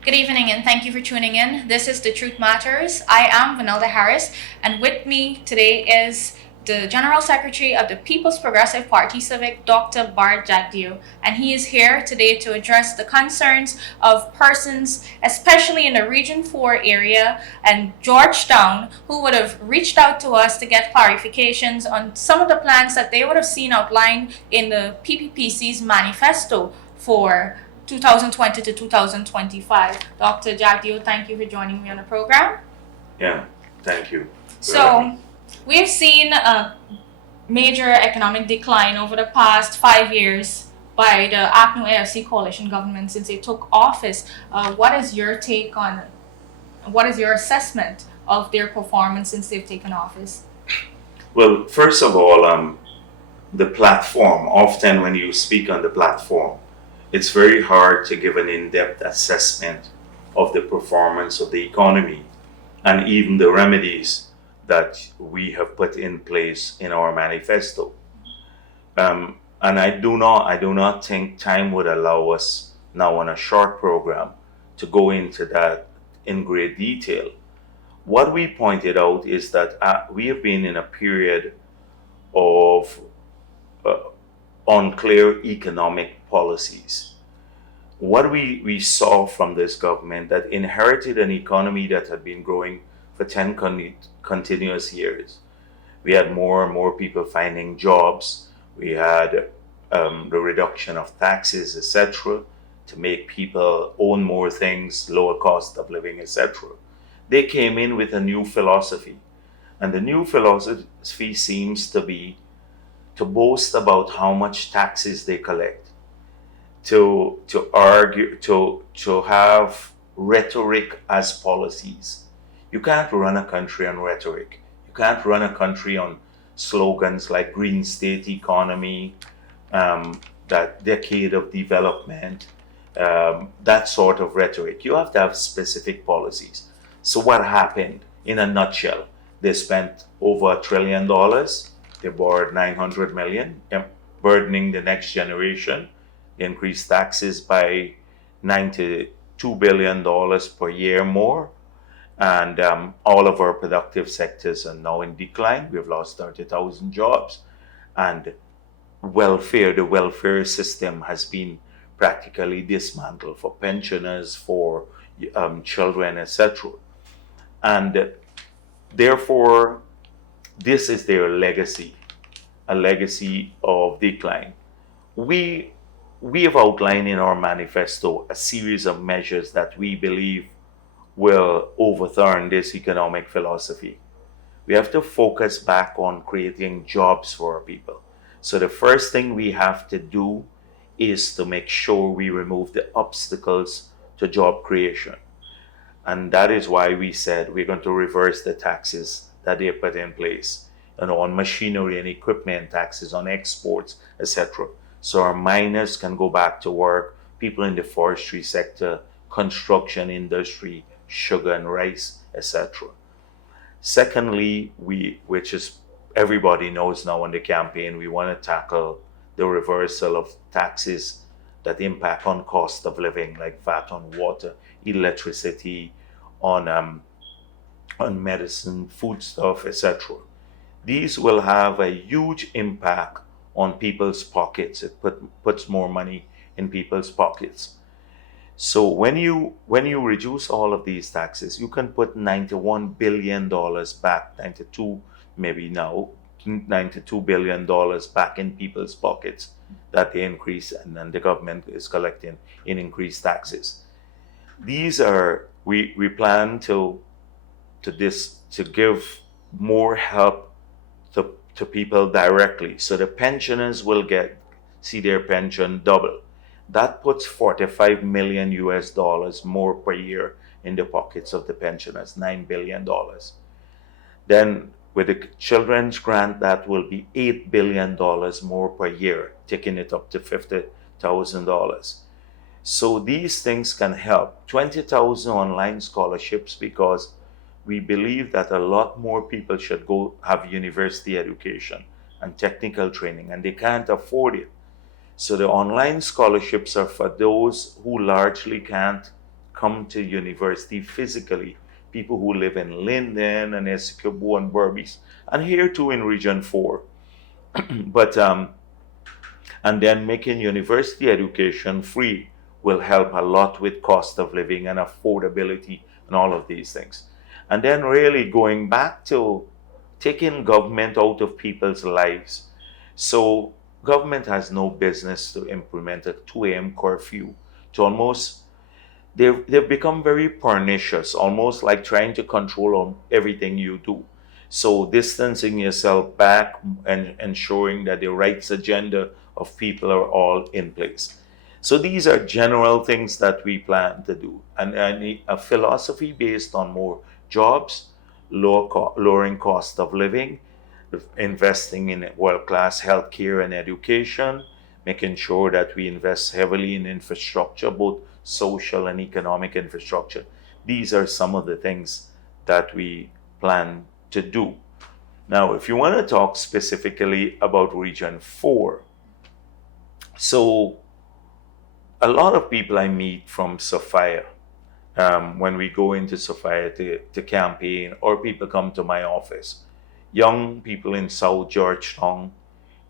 Good evening and thank you for tuning in. This is The Truth Matters. I am Vanelda Harris, and with me today is the General Secretary of the People's Progressive Party Civic, Dr. Bharrat Jagdeo, and he is here today to address the concerns of persons, especially in the Region 4 area and Georgetown, who would have reached out to us to get clarifications on some of the plans that they would have seen outlined in the PPPC's manifesto for 2020 to 2025. Dr. Jagdeo, thank you for joining me on the program. Yeah, thank you. So, we've seen a major economic decline over the past 5 years by the ACNU AFC coalition government since they took office. What is your take on, what is your assessment of their performance since they've taken office? Well, first of all, the platform, often when you speak on the platform, it's very hard to give an in-depth assessment of the performance of the economy and even the remedies that we have put in place in our manifesto. And I do not think time would allow us now on a short program to go into that in great detail. What we pointed out is that we have been in a period of unclear economic policies. What we saw from this government that inherited an economy that had been growing for 10 continuous years. We had more and more people finding jobs. We had the reduction of taxes, etc., to make people own more things, lower cost of living, etc. They came in with a new philosophy. And the new philosophy seems to be to boast about how much taxes they collect, to argue, to have rhetoric as policies. You can't run a country on rhetoric. You can't run a country on slogans like green state economy, that decade of development, that sort of rhetoric. You have to have specific policies. So what happened in a nutshell? They spent over $1 trillion. They borrowed 900 million, burdening the next generation. They increased taxes by $92 billion per year more. And all of our productive sectors are now in decline. We've lost 30,000 jobs. And the welfare system has been practically dismantled for pensioners, for children, etc. And therefore, this is their legacy, a legacy of decline. We have outlined in our manifesto a series of measures that we believe will overturn this economic philosophy. We have to focus back on creating jobs for our people. So the first thing we have to do is to make sure we remove the obstacles to job creation. And that is why we said we're going to reverse the taxes that they put in place, on machinery and equipment, taxes on exports, etc. So our miners can go back to work, people in the forestry sector, construction industry, sugar and rice, etc. Secondly, which is everybody knows now in the campaign, we want to tackle the reversal of taxes that impact on cost of living, like VAT on water, electricity, on medicine, foodstuff, etc. These will have a huge impact on people's pockets. It puts more money in people's pockets. So when you reduce all of these taxes, you can put $91 billion back, 92 maybe now, $92 billion back in people's pockets that they increase, and then the government is collecting in increased taxes. These are we plan to give more help to people directly. So the pensioners will see their pension double. That puts 45 million US dollars more per year in the pockets of the pensioners, $9 billion. Then with the children's grant, that will be $8 billion more per year, taking it up to $50,000. So these things can help. 20,000 online scholarships, because we believe that a lot more people should go have university education and technical training, and they can't afford it. So the online scholarships are for those who largely can't come to university physically, people who live in Linden and Essequibo and Berbice, and here too in Region 4. But and then making university education free will help a lot with cost of living and affordability and all of these things. And then really going back to taking government out of people's lives. So government has no business to implement a 2 a.m. curfew. To almost they've become very pernicious, almost like trying to control on everything you do. So distancing yourself back and ensuring that the rights agenda of people are all in place. So these are general things that we plan to do, and a philosophy based on more jobs, lowering cost of living, investing in world-class healthcare and education, making sure that we invest heavily in infrastructure, both social and economic infrastructure. These are some of the things that we plan to do. Now, if you want to talk specifically about Region 4, so a lot of people I meet from Sophia, when we go into Sophia to campaign, or people come to my office, young people in South Georgetown,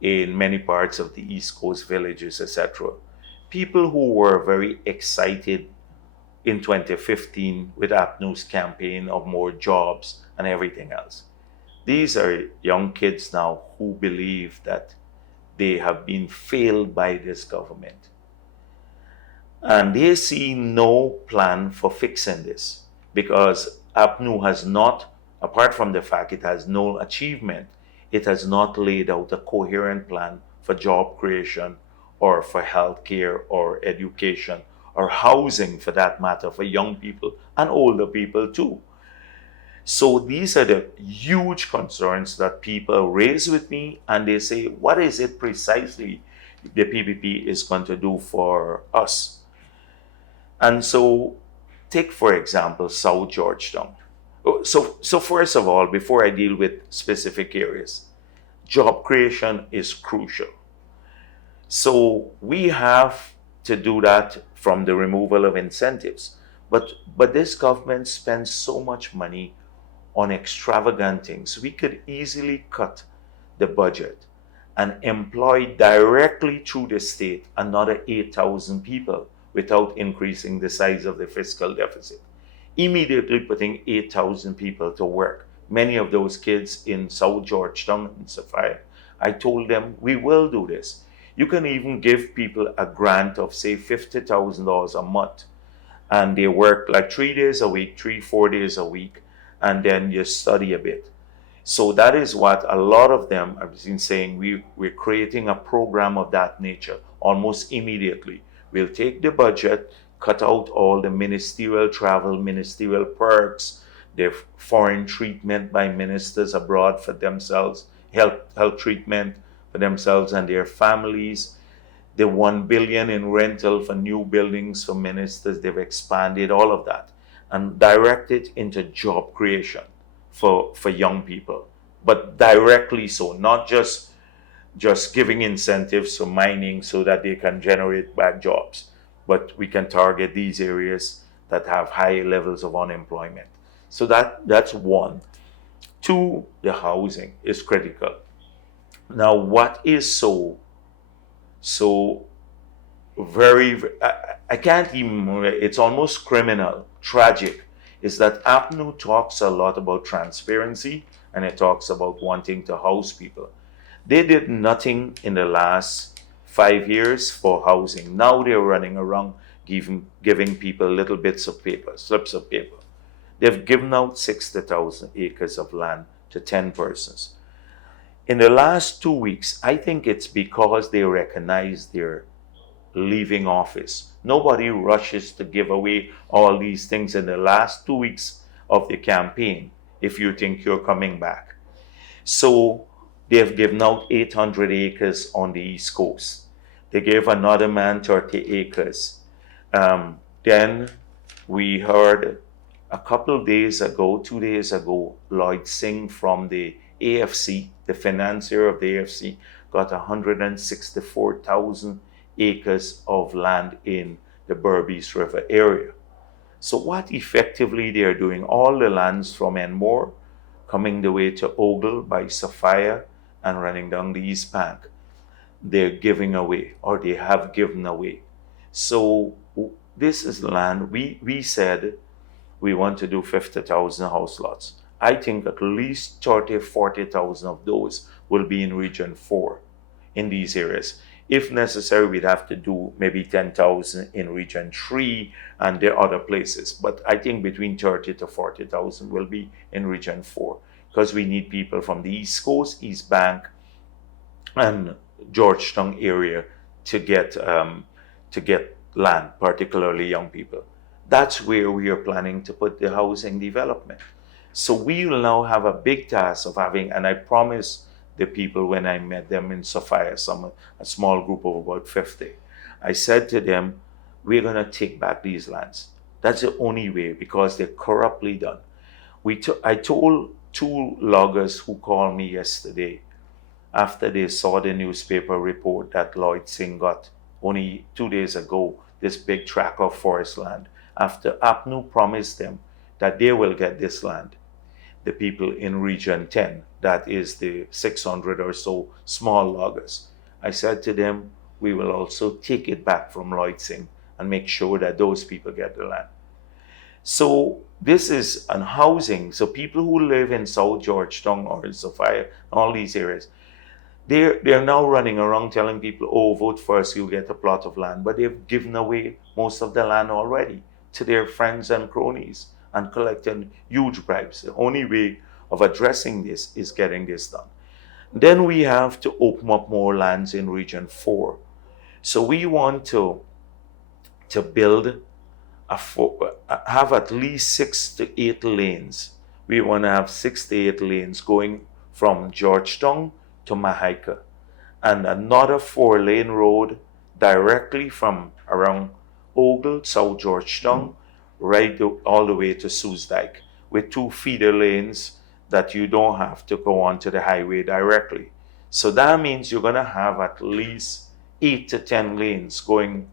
in many parts of the East Coast villages, etc. People who were very excited in 2015 with APNU's campaign of more jobs and everything else. These are young kids now who believe that they have been failed by this government. And they see no plan for fixing this because APNU has not, apart from the fact it has no achievement, it has not laid out a coherent plan for job creation or for healthcare or education or housing, for that matter, for young people and older people too. So these are the huge concerns that people raise with me, and they say, what is it precisely the PPP is going to do for us? And so take, for example, South Georgetown. So first of all, before I deal with specific areas, job creation is crucial. So we have to do that from the removal of incentives. But this government spends so much money on extravagant things. We could easily cut the budget and employ directly through the state another 8,000 people without increasing the size of the fiscal deficit. Immediately putting 8,000 people to work. Many of those kids in South Georgetown and Sophia, I told them, we will do this. You can even give people a grant of, say, $50,000 a month, and they work like 3 days a week, 4 days a week, and then you study a bit. So that is what a lot of them have been saying. We're creating a program of that nature almost immediately. We'll take the budget, cut out all the ministerial travel, ministerial perks, their foreign treatment by ministers abroad for themselves, health treatment for themselves and their families, the $1 billion in rental for new buildings for ministers. They've expanded all of that and direct it into job creation for young people, but directly so, not just giving incentives for mining so that they can generate back jobs, but we can target these areas that have high levels of unemployment. So that's one. Two, the housing is critical. Now, what is so very, I can't even, it's almost criminal, tragic, is that APNU talks a lot about transparency and it talks about wanting to house people. They did nothing in the last 5 years for housing. Now they're running around giving people little bits of paper, slips of paper. They've given out 60,000 acres of land to 10 persons. In the last 2 weeks, I think it's because they recognize they're leaving office. Nobody rushes to give away all these things in the last 2 weeks of the campaign if you think you're coming back. So they've given out 800 acres on the East Coast. They gave another man 30 acres. Then we heard a couple days ago, 2 days ago, Lloyd Singh from the AFC, the financier of the AFC, got 164,000 acres of land in the Berbice River area. So what effectively they are doing, all the lands from Enmore coming the way to Ogle by Sophia and running down the East Bank, they're giving away or they have given away. So this is land we said we want to do 50,000 house lots. I think at least 30, 40,000 of those will be in Region 4 in these areas. If necessary, we'd have to do maybe 10,000 in Region 3 and there are other places. But I think between 30 to 40,000 will be in Region 4 because we need people from the East Coast, East Bank, and Georgetown area to get land, particularly young people. That's where we are planning to put the housing development. So we will now have a big task of having, and I promised the people when I met them in Sophia, a small group of about 50, I said to them, we're going to take back these lands. That's the only way because they're corruptly done. I told two loggers who called me yesterday after they saw the newspaper report that Lloyd Singh got only 2 days ago, this big tract of forest land, after APNU promised them that they will get this land, the people in Region 10, that is the 600 or so small loggers. I said to them, we will also take it back from Lloyd Singh and make sure that those people get the land. So this is on housing. So people who live in South Georgetown or in Sophia, all these areas, they're now running around telling people, oh, vote for us, you'll get a plot of land. But they've given away most of the land already to their friends and cronies and collected huge bribes. The only way of addressing this is getting this done. Then we have to open up more lands in Region 4. So we want to build have at least 6 to 8 lanes. We want to have 6 to 8 lanes going from Georgetown to Mahaika, and another 4-lane road directly from around Ogle, South Georgetown, all the way to Sue's Dyke, with 2 feeder lanes that you don't have to go onto the highway directly. So that means you're going to have at least 8 to 10 lanes going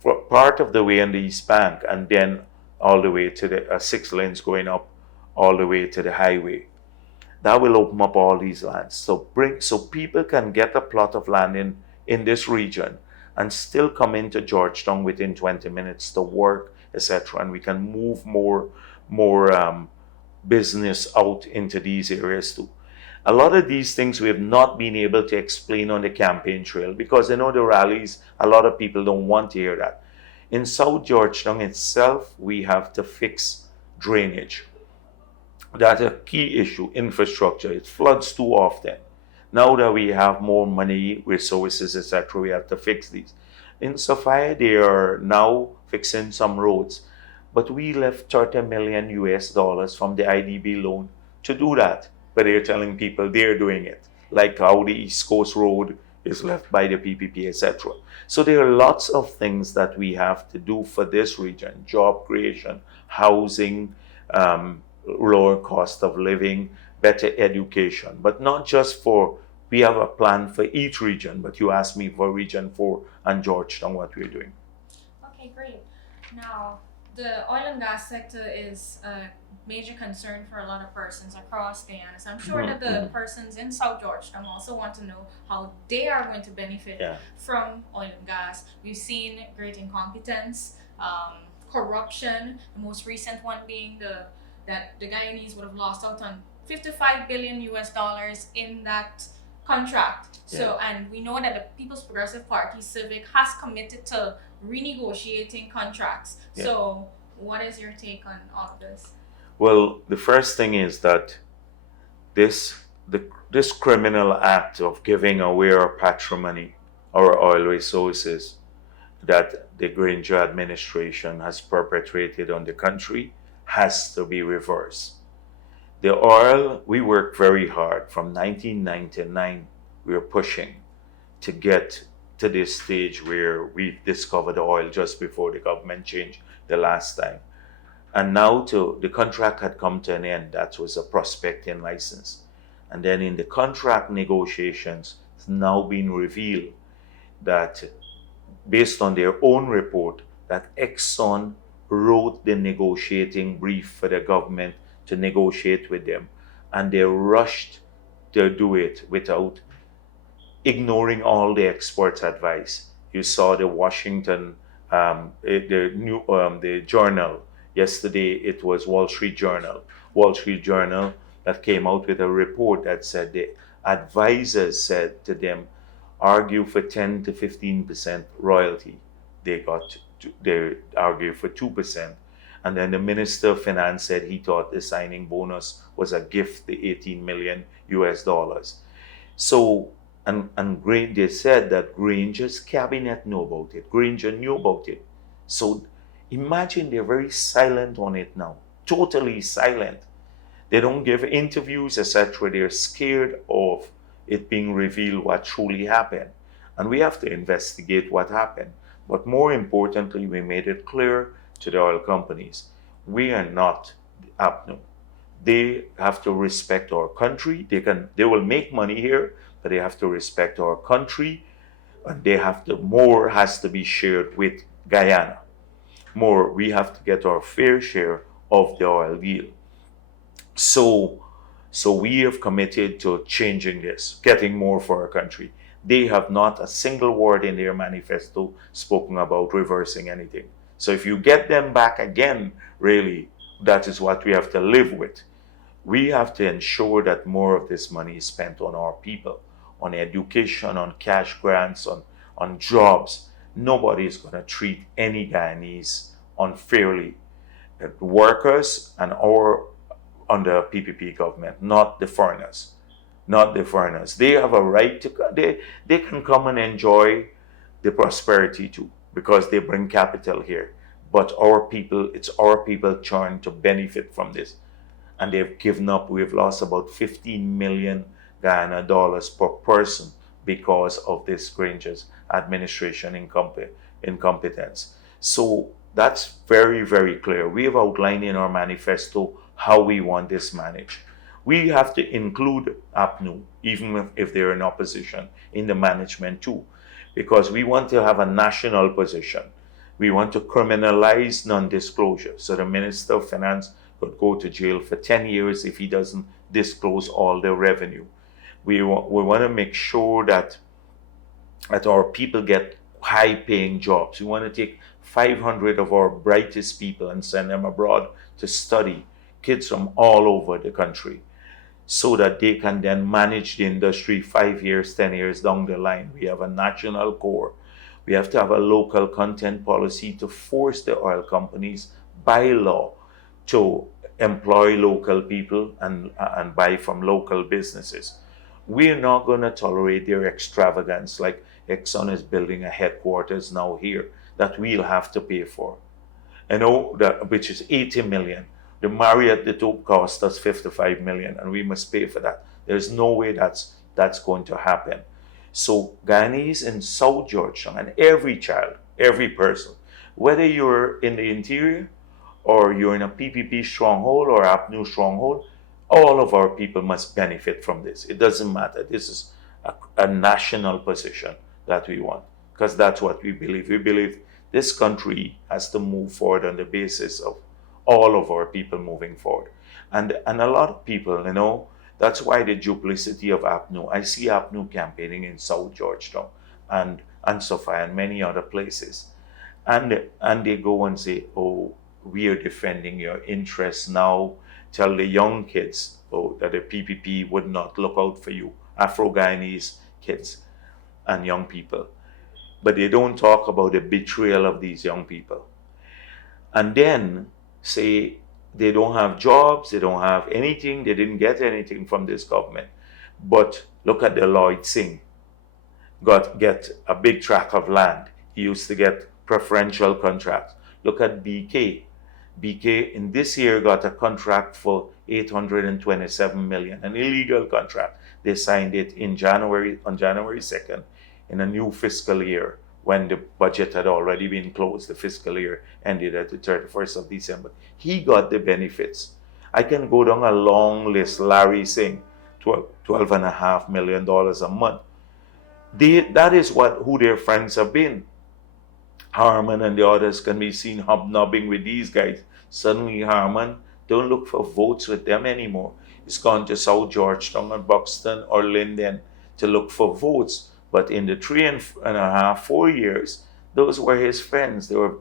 for part of the way on the East Bank, and then all the way to the 6 lanes going up all the way to the highway. That will open up all these lands. So people can get a plot of land in this region and still come into Georgetown within 20 minutes to work, etc. And we can move more business out into these areas too. A lot of these things we have not been able to explain on the campaign trail because the rallies, a lot of people don't want to hear that. In South Georgetown itself, we have to fix drainage. That's a key issue, infrastructure. It floods too often. Now that we have more money, resources, etc., we have to fix these. In Sophia, they are now fixing some roads, but we left $30 million from the IDB loan to do that. But they're telling people they're doing it, like how the East Coast Road is left by the PPP, etc. So there are lots of things that we have to do for this region: job creation, housing, lower cost of living, better education. But not just for, we have a plan for each region, but you asked me for Region 4 and Georgetown what we're doing. Okay, great. Now, the oil and gas sector is a major concern for a lot of persons across Guyana. So I'm sure that the persons in South Georgetown also want to know how they are going to benefit from oil and gas. We've seen great incompetence, corruption, the most recent one being that the Guyanese would have lost out on $55 billion in that contract. So, and we know that the People's Progressive Party Civic has committed to renegotiating contracts. So what is your take on all of this? Well, the first thing is that this criminal act of giving away our patrimony, our oil resources, that the Granger administration has perpetrated on the country has to be reversed. The oil, we worked very hard. From 1999, we were pushing to get to this stage where we discovered oil just before the government changed the last time. And now the contract had come to an end. That was a prospecting license. And then in the contract negotiations, it's now been revealed that based on their own report, that Exxon wrote the negotiating brief for the government to negotiate with them, and they rushed to do it without ignoring all the experts' advice. You saw the Washington, the Journal yesterday. It was Wall Street Journal that came out with a report that said the advisors said to them, argue for 10 to 15% royalty. They argue for 2%. And then the Minister of Finance said he thought the signing bonus was a gift, the 18 million US dollars. So, and they said that Granger's cabinet knew about it. Granger knew about it. So imagine they're very silent on it now, totally silent. They don't give interviews, etc. They're scared of it being revealed what truly happened. And we have to investigate what happened. But more importantly, we made it clear to the oil companies, we are not APNU. They have to respect our country. They will make money here, but they have to respect our country, and more has to be shared with Guyana. We have to get our fair share of the oil deal. So we have committed to changing this, getting more for our country. They have not a single word in their manifesto spoken about reversing anything. So if you get them back again, really, that is what we have to live with. We have to ensure that more of this money is spent on our people, on education, on cash grants, on jobs. Nobody is going to treat any Guyanese unfairly. Workers and our under PPP government, not the foreigners. Not the foreigners. They have a right to, they can come and enjoy the prosperity too, because they bring capital here. But it's our people trying to benefit from this. And we've lost about 15 million Guyana dollars per person because of this Granger's administration incompetence. So that's very, very clear. We have outlined in our manifesto how we want this managed. We have to include APNU, even if they're in opposition, in the management too, because we want to have a national position. We want to criminalize non-disclosure. So the Minister of Finance could go to jail for 10 years if he doesn't disclose all the revenue. We want to make sure that our people get high-paying jobs. We want to take 500 of our brightest people and send them abroad to study, kids from all over the country, so that they can then manage the industry 5 years, 10 years down the line. We have a national core. We have to have a local content policy to force the oil companies by law to employ local people and buy from local businesses. We're not going to tolerate their extravagance, like Exxon is building a headquarters now here that we'll have to pay for, which is 80 million. The Marriott, the top cost us 55 million, and we must pay for that. There's no way that's going to happen. So Guyanese in South Georgetown, and every child, every person, whether you're in the interior or you're in a PPP stronghold or APNU stronghold, all of our people must benefit from this. It doesn't matter. This is a national position that we want, because that's what we believe. We believe this country has to move forward on the basis of all of our people moving forward. And a lot of people, that's why the duplicity of APNU. I see APNU campaigning in South Georgetown and Sophia and many other places. And they go and say, oh, we are defending your interests now. Tell the young kids, that the PPP would not look out for you, Afro-Guyanese kids and young people. But they don't talk about the betrayal of these young people. And then say they don't have jobs, they don't have anything, they didn't get anything from this government. But look at the Lloyd Singh, get a big tract of land. He used to get preferential contracts. Look at BK. BK in this year got a contract for 827 million, an illegal contract. They signed it on January 2nd in a new fiscal year, when the budget had already been closed. The fiscal year ended at the 31st of December. He got the benefits. I can go down a long list. Larry Singh, $12.5 million a month. That is who their friends have been. Harman and the others can be seen hobnobbing with these guys. Suddenly, Harman don't look for votes with them anymore. He's gone to South Georgetown or Buxton or Linden to look for votes. But in the 3.5, 4 years, those were his friends. They were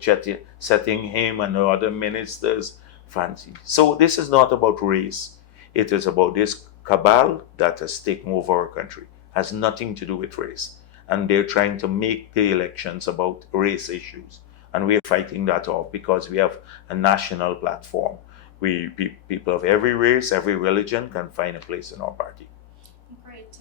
setting him and the other ministers fancy. So this is not about race. It is about this cabal that has taken over our country. Has nothing to do with race, and they're trying to make the elections about race issues. And we're fighting that off because we have a national platform. People of every race, every religion can find a place in our party. Great.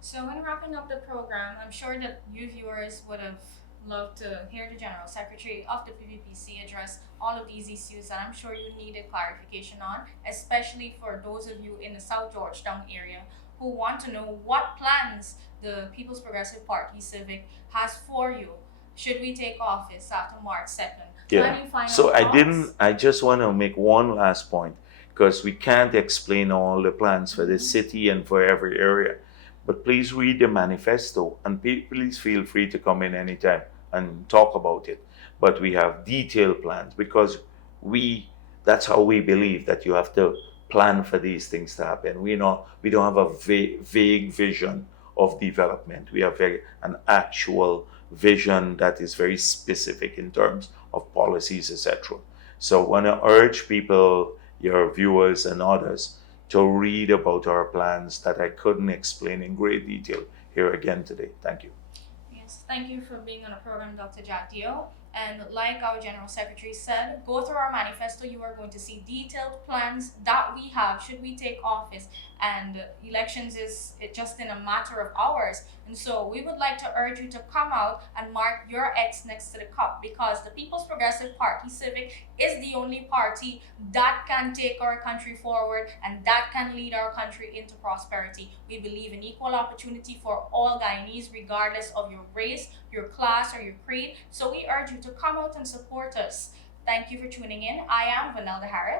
So, when wrapping up the program, I'm sure that you viewers would have loved to hear the General Secretary of the PPPC address all of these issues that I'm sure you needed clarification on, especially for those of you in the South Georgetown area who want to know what plans the People's Progressive Party Civic has for you should we take office after March 2nd. Yeah. Any final So thoughts? I just want to make one last point because we can't explain all the plans for this city and for every area. But please read the manifesto and please feel free to come in anytime and talk about it. But we have detailed plans because we that's how we believe that you have to plan for these things to happen. We don't have a vague vision of development. We have an actual vision that is very specific in terms of policies, etc. So I want to urge people, your viewers and others, to read about our plans that I couldn't explain in great detail here again today. Thank you. Yes, thank you for being on the program, Dr. Jagdeo. And like our General Secretary said, go through our manifesto. You are going to see detailed plans that we have should we take office. And elections is just in a matter of hours. And so we would like to urge you to come out and mark your X next to the cup because the People's Progressive Party Civic is the only party that can take our country forward and that can lead our country into prosperity. We believe in equal opportunity for all Guyanese, regardless of your race, your class, or your creed. So we urge you to come out and support us. Thank you for tuning in. I am Vanelda Harris.